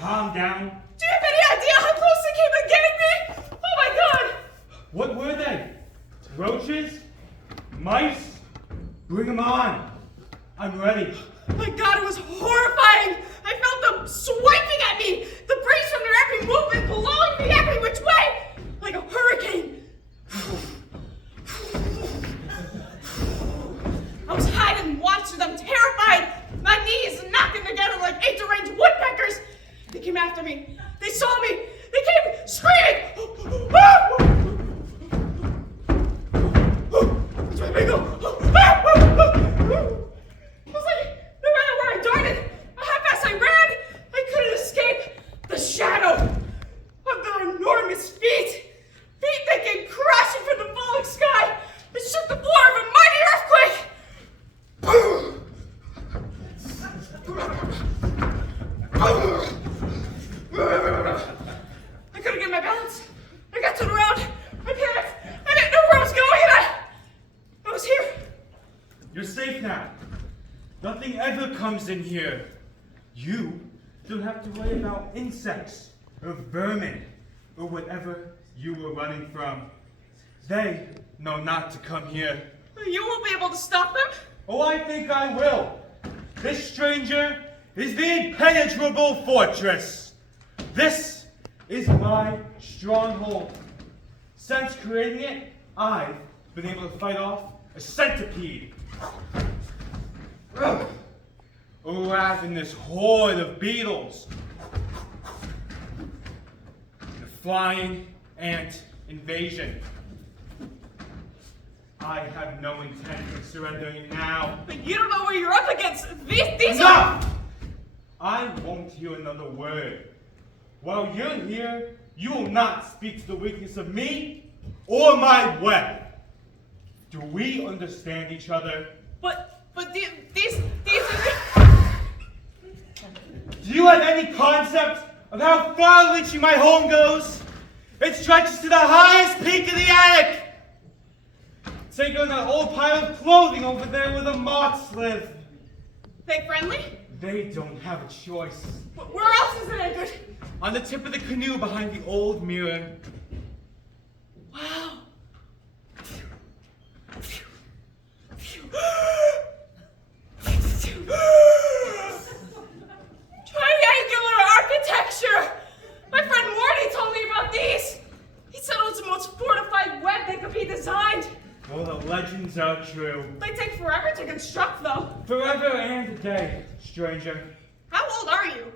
calm down? Do you have any idea how close they came to getting me? Oh my god! What were they? Roaches? Mice? Bring them on. I'm ready. Oh my god, it was horrifying! I felt them swiping at me! The breeze from their every movement blowing me every which way! Like a hurricane! I was hiding and watching them, terrified! My knees knocking together like 8 deranged woodpeckers! They came after me. They saw me. They came screaming! That's my bingo! It was like no matter where I darted, how fast I ran, I couldn't escape the shadow of their enormous feet. Feet that came crashing from the falling sky and shook the floor of a mighty earthquake. I couldn't get my balance. I got turned around. I panicked. I didn't know where I was going, and I was here. You're safe now. Nothing ever comes in here. You don't have to worry about insects or vermin or whatever you were running from. They know not to come here. You won't be able to stop them. Oh, I think I will. This stranger is the impenetrable fortress. This is my stronghold. Since creating it, I've been able to fight off a centipede. A ravenous horde of beetles. A flying ant invasion. I have no intent of surrendering now. But you don't know what you're up against. These Enough! I won't hear another word. While you're here, you will not speak to the weakness of me or my web. Do we understand each other? But these Do you have any concept of how far reaching my home goes? It stretches to the highest peak of the attic. Take on that old pile of clothing over there where the moths live. They friendly? They don't have a choice. Where else is it, Edward? On the tip of the canoe behind the old mirror. Wow. Triangular architecture! My friend Morty told me about these. He said it was the most fortified web that could be designed. Well, the legends are true. They take forever to construct, though. Forever and a day, stranger. How old are you?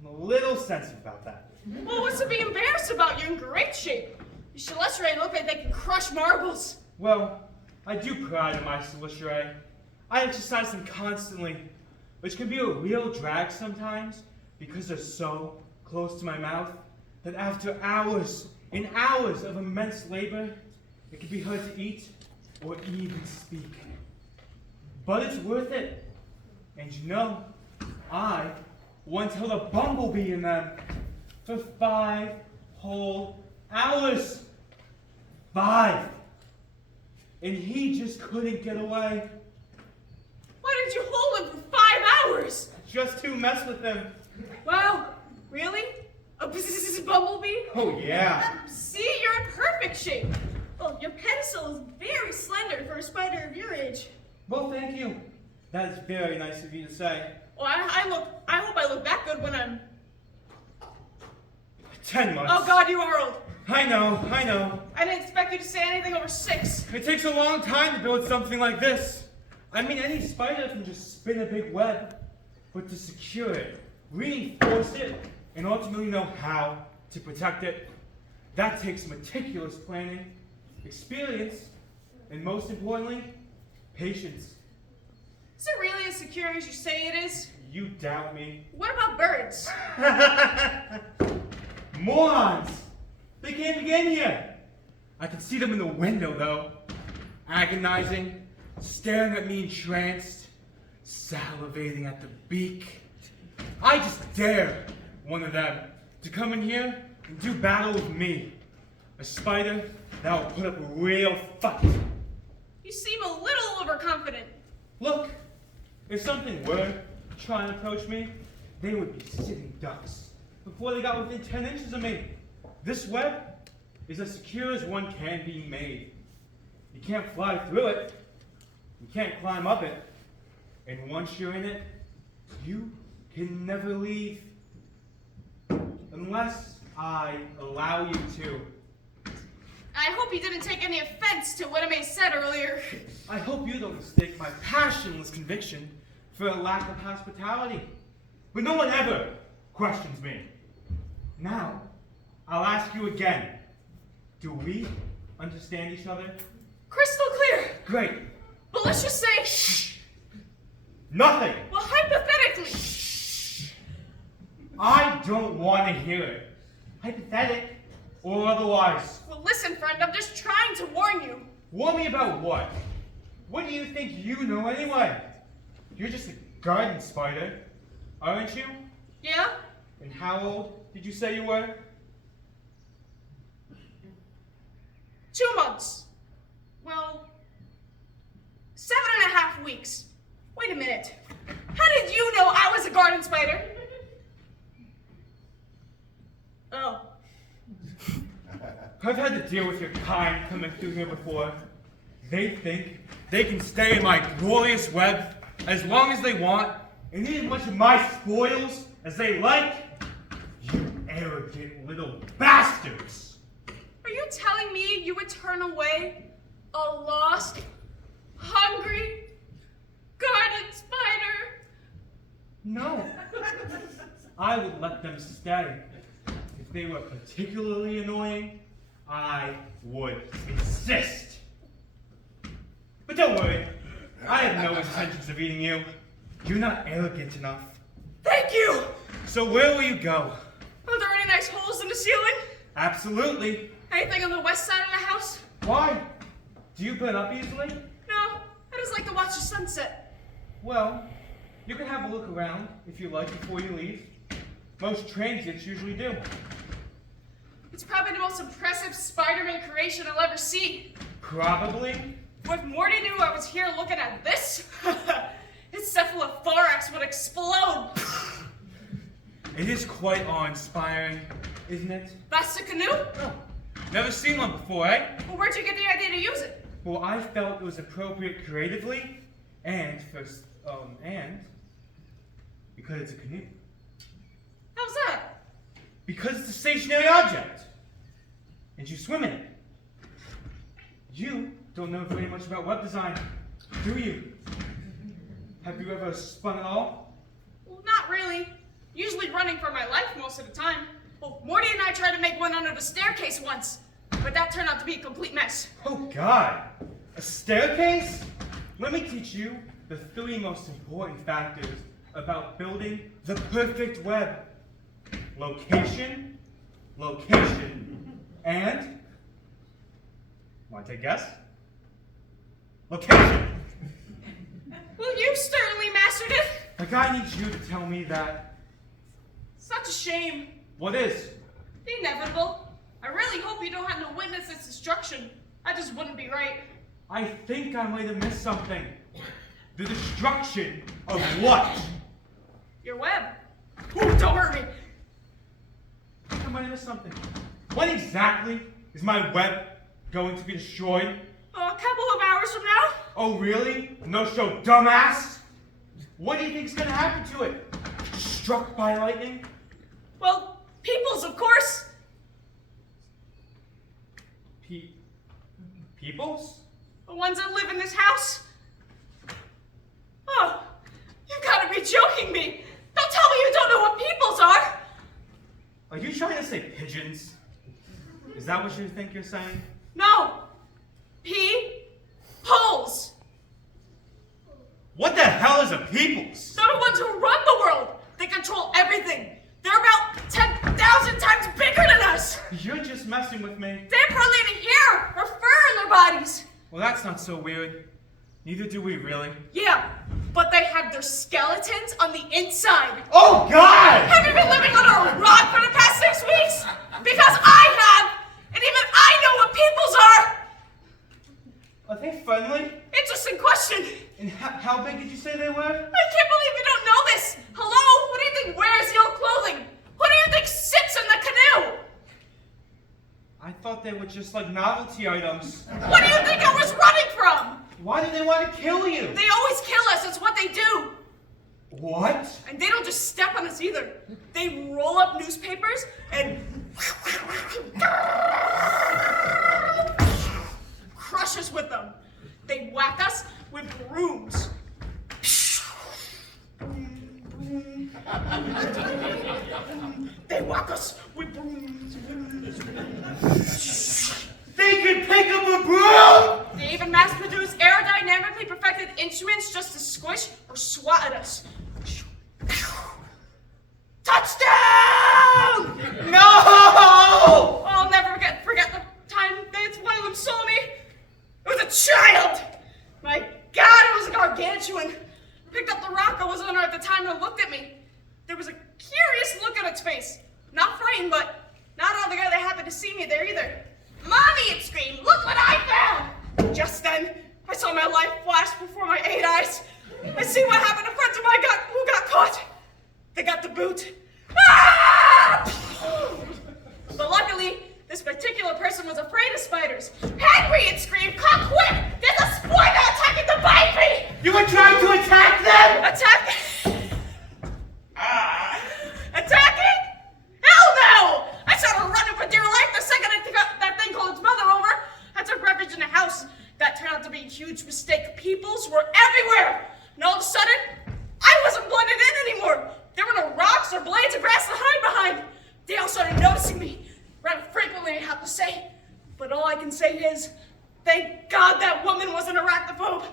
I'm a little sensitive about that. Well, what's to be embarrassed about? You're in great shape. Your Celestiae look like they can crush marbles. Well, I do pride in my Celestiae. I exercise them constantly, which can be a real drag sometimes because they're so close to my mouth that after hours and hours of immense labor, it can be hard to eat or even speak. But it's worth it. And you know, I once held a bumblebee in them for 5 whole hours. 5. And he just couldn't get away. Why did you hold him for 5 hours? Just to mess with him. Wow, really? A bumblebee? Oh yeah. See, you're in perfect shape. Oh, your pedestal is very slender for a spider of your age. Well, thank you. That is very nice of you to say. Well, I hope I look that good when I'm... 10 months. Oh God, you are old. I know. I didn't expect you to say anything over 6. It takes a long time to build something like this. I mean, any spider can just spin a big web. But to secure it, reinforce it, and ultimately know how to protect it, that takes meticulous planning, experience, and most importantly, patience. Is it really as secure as you say it is? You doubt me. What about birds? Morons! They can't begin here. I can see them in the window, though. Agonizing, staring at me entranced, salivating at the beak. I just dare one of them to come in here and do battle with me. A spider that will put up a real fight. You seem a little overconfident. Look, if something were trying to approach me, they would be sitting ducks before they got within 10 inches of me. This web is as secure as one can be made. You can't fly through it. You can't climb up it. And once you're in it, you can never leave. Unless I allow you to. I hope you didn't take any offense to what I may said earlier. I hope you don't mistake my passionless conviction for a lack of hospitality. But no one ever questions me. Now, I'll ask you again. Do we understand each other? Crystal clear. Great. But let's just say... Shh. Nothing. Well, hypothetically. I don't want to hear it. Hypothetic or otherwise. Well, listen, friend, I'm just trying to warn you. Warn me about what? What do you think you know anyway? You're just a garden spider, aren't you? Yeah? And how old did you say you were? 2 months. Well, 7.5 weeks. Wait a minute. How did you know I was a garden spider? Oh. I've had to deal with your kind coming through here before. They think they can stay in my glorious web as long as they want and eat as much of my spoils as they like. You arrogant little bastards. Are you telling me you would turn away a lost, hungry garden spider? No. I would let them stay. If they were particularly annoying, I would insist. But don't worry, I have no intentions of eating you. You're not arrogant enough. Thank you! So where will you go? Are there any nice holes in the ceiling? Absolutely. Anything on the west side of the house? Why? Do you burn up easily? No, I just like to watch the sunset. Well, you can have a look around if you like before you leave. Most transients usually do. It's probably the most impressive Spider-Man creation I'll ever see. Probably. If Morty knew I was here looking at this, his cephalothorax would explode. It is quite awe-inspiring, isn't it? That's the canoe? Oh, never seen one before, eh? Well, where'd you get the idea to use it? Well, I felt it was appropriate creatively, and because it's a canoe. How's that? Because it's a stationary object, and you swim in it. You don't know very much about web design, do you? Have you ever spun at all? Well, not really. Usually running for my life most of the time. Well, Morty and I tried to make one under the staircase once, but that turned out to be a complete mess. Oh God, a staircase? Let me teach you the 3 most important factors about building the perfect web. Location, location, and, want to take a guess? Location. Well, you certainly mastered it. The guy needs you to tell me that. Such a shame. What is? The inevitable. I really hope you don't have to witness its destruction. That just wouldn't be right. I think I might have missed something. The destruction of what? Your web. Ooh, don't hurt me. I might have missed something. When exactly is my web going to be destroyed? A couple of hours from now? Oh really? No show, dumbass? What do you think's gonna happen to it? Struck by lightning? Well, peoples, of course. Peoples? The ones that live in this house. Oh, you gotta be joking me. Don't tell me you don't know what peoples are. Are you trying to say pigeons? Is that what you think you're saying? No. Holes. What the hell is a peoples? They're the ones who run the world. They control everything. They're about 10,000 times bigger than us. You're just messing with me. They have hardly any hair or fur in their bodies. Well, that's not so weird. Neither do we, really. Yeah, but they have their skeletons on the inside. Oh, God! Have you been living under a rock for the past 6 weeks? Because I have, and even I know what peoples are. Are they friendly? Interesting question. And how big did you say they were? I can't believe you don't know this. Hello? What do you think wears thought they were just like novelty items. What do you think I was running from? Why do they want to kill you? They always kill us, that's what they do. What? And they don't just step on us either. They roll up newspapers and crush us with them. They whack us with brooms. They whack us with brooms. They can pick up a broom! They even mass-produce aerodynamically perfected instruments just to squish or swat at us. Touchdown! No! I'll never forget the time that one of them saw me. It was a child! My God, it was a gargantuan. Picked up the rock I was under at the time and looked at me. There was a curious look on its face. Not frightened, but not altogether happy to see me there either. Mommy, it screamed, look what I found! Just then, I saw my life flash before my 8 eyes. I see what happened to friends of mine who got caught. They got the boot. Ah! But luckily, this particular person was afraid of spiders. Henry, it screamed, come quick! There's a spider attacking the baby! You were trying to attack them? Attack? Attacking? Hell no! I started running for dear life the second I got that thing called its mother over. I took refuge in a house. That turned out to be a huge mistake. Peoples were everywhere. And all of a sudden, I wasn't blended in anymore. There were no rocks or blades of grass to hide behind. They all started noticing me. Rather frequently, I have to say. But all I can say is, thank God that woman was an arachnophobe.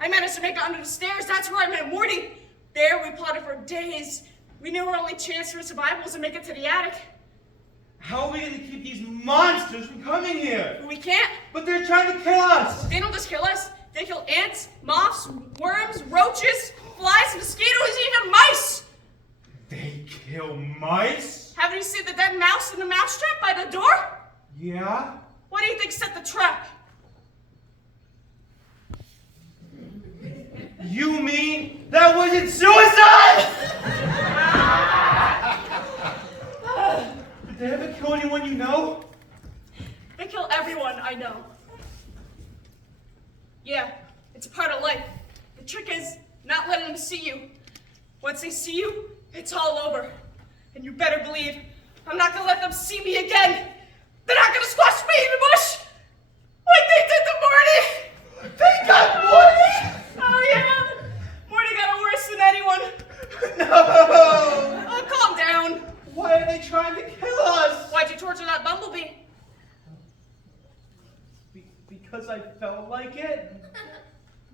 I managed to make it under the stairs. That's where I met Morty. There, we plotted for days. We knew our only chance for survival was to make it to the attic. How are we going to keep these monsters from coming here? We can't. But they're trying to kill us! They don't just kill us. They kill ants, moths, worms, roaches, flies, mosquitoes, even mice. They kill mice? Haven't you seen the dead mouse in the mousetrap by the door? Yeah? What do you think set the trap? You mean that wasn't suicide? Did they ever kill anyone you know? They kill everyone I know. Yeah, it's a part of life. The trick is not letting them see you. Once they see you, it's all over. And you better believe I'm not gonna let them see me again. They're not gonna squash me in the bush like they did to Morty. They got Morty! Oh yeah, Morty got it worse than anyone. No! Oh, calm down. Why are they trying to kill us? Why'd you torture that bumblebee? Because I felt like it.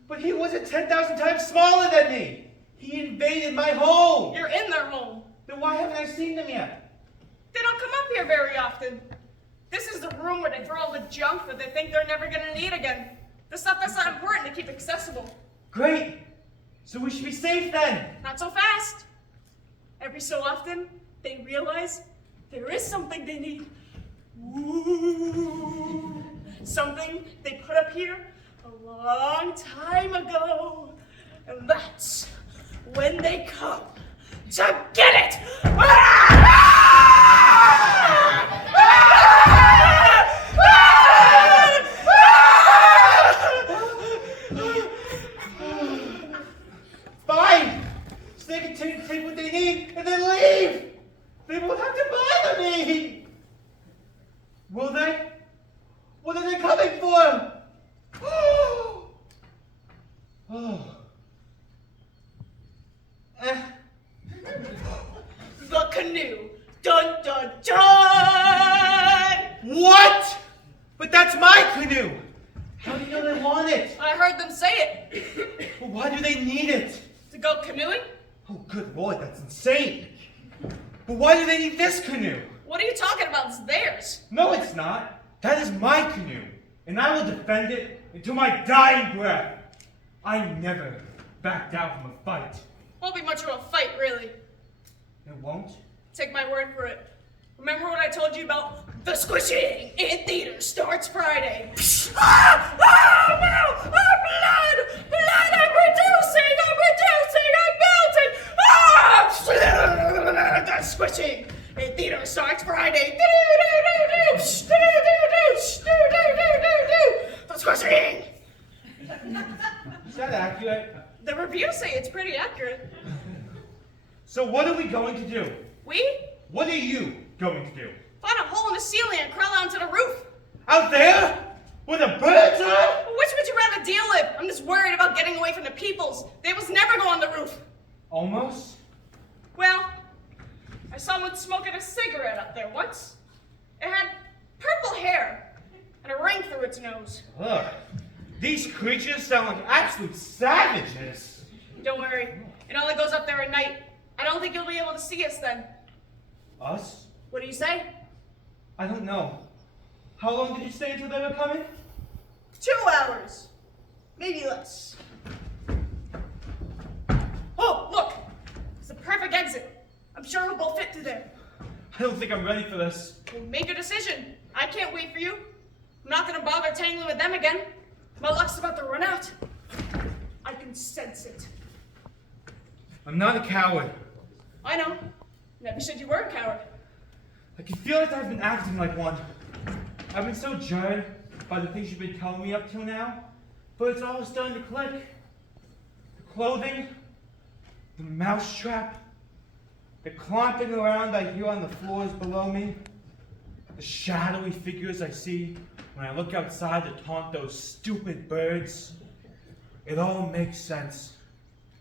But he wasn't 10,000 times smaller than me. He invaded my home. You're in their home. Then why haven't I seen them yet? They don't come up here very often. This is the room where they throw all the junk that they think they're never gonna need again. The stuff that's not important to keep accessible. Great. So we should be safe then. Not so fast. Every so often, they realize there is something they need. Ooh, something they put up here a long time ago. And that's when they come to get it. Fine. So they can take what they need and then leave. They won't have to bother me. Will they? What are they coming for? Oh. The canoe. Dun dun dun! What? But that's my canoe. How do you know they want it? I heard them say it. Well, why do they need it? To go canoeing? Oh, good Lord, that's insane. But why do they need this canoe? What are you talking about? It's theirs. No, it's not. That is my canoe, and I will defend it until my dying breath. I never back down from a fight. Won't be much of a fight, really. It won't? Take my word for it. Remember what I told you about the squishing in theater starts Friday. Ah! Ah! No! Ah! Blood! Blood! I'm reducing! Ah! The squishing in theater starts Friday. squishing. Is that accurate? The reviews say it's pretty accurate. So what are we going to do? We? What are you going to do? Find a hole in the ceiling and crawl onto the roof. Out there? Where the birds are? Which would you rather deal with? I'm just worried about getting away from the peoples. They must never go on the roof. Almost. Well, I saw one smoking a cigarette up there once. It had purple hair and a ring through its nose. Ugh. These creatures sound like absolute savages. Don't worry, it only goes up there at night. I don't think you'll be able to see us then. Us? What do you say? I don't know. How long did you stay until they were coming? 2 hours. Maybe less. Oh, look! It's the perfect exit. I'm sure we'll both fit through there. I don't think I'm ready for this. Well, make a decision. I can't wait for you. I'm not gonna bother tangling with them again. My luck's about to run out. I can sense it. I'm not a coward. I know. Never said you were a coward. I can feel like I've been acting like one. I've been so jarred by the things you've been telling me up till now, but it's all starting to click. The clothing, the mousetrap, the clomping around I hear on the floors below me, the shadowy figures I see when I look outside to taunt those stupid birds. It all makes sense.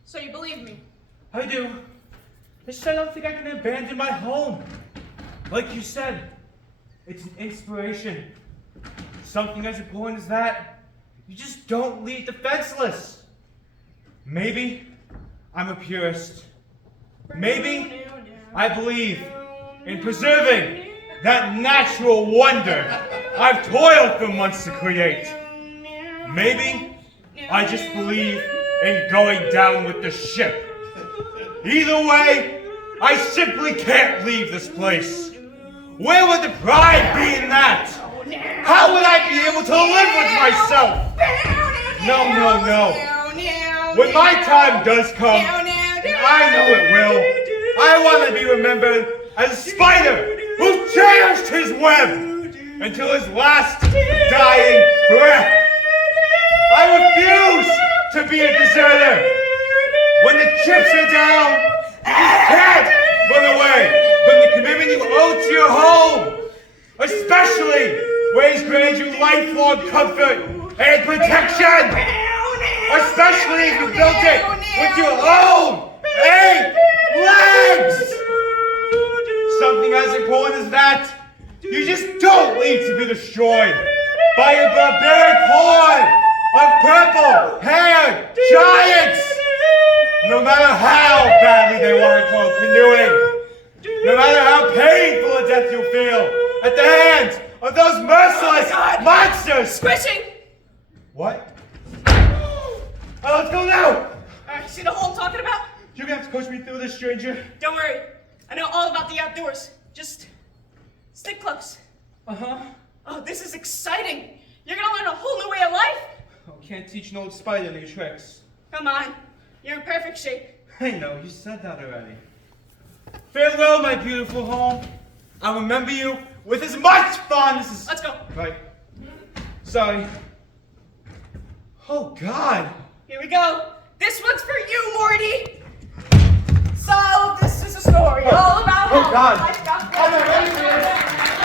So you believe me? I do. It's just I don't think I can abandon my home. Like you said, it's an inspiration. Something as important as that. You just don't leave defenseless. Maybe I'm a purist. Maybe I believe in preserving that natural wonder I've toiled for months to create. Maybe I just believe in going down with the ship. Either way, I simply can't leave this place. Where would the pride be in that? How would I be able to live with myself? No. When my time does come, and I know it will, I want to be remembered as a spider who cherished his web until his last dying breath. I refuse to be a deserter. When the chips are down, you can't run away from the commitment you owe to your home, especially when he's granted you lifelong comfort and protection, especially if you built it with your own 8 legs. Something as important as that, you just don't need to be destroyed by a barbaric horde of purple-haired giants. No matter how badly they want to go canoeing, no matter how painful a death you'll feel at the hands of those merciless monsters! Squishing! What? Oh, let's go now! Alright, see the hole I'm talking about? You're gonna have to coach me through this, stranger. Don't worry. I know all about the outdoors. Just stick close. Uh-huh. Oh, this is exciting. You're gonna learn a whole new way of life. Oh, can't teach an old spider new tricks. Come on. You're in perfect shape. I know, you said that already. Farewell, my beautiful home. I'll remember you with as much fondness as... Let's go. Right. Sorry. Oh, God. Here we go. This one's for you, Morty. So, this is a story all about how God. life got I'm not ready for this.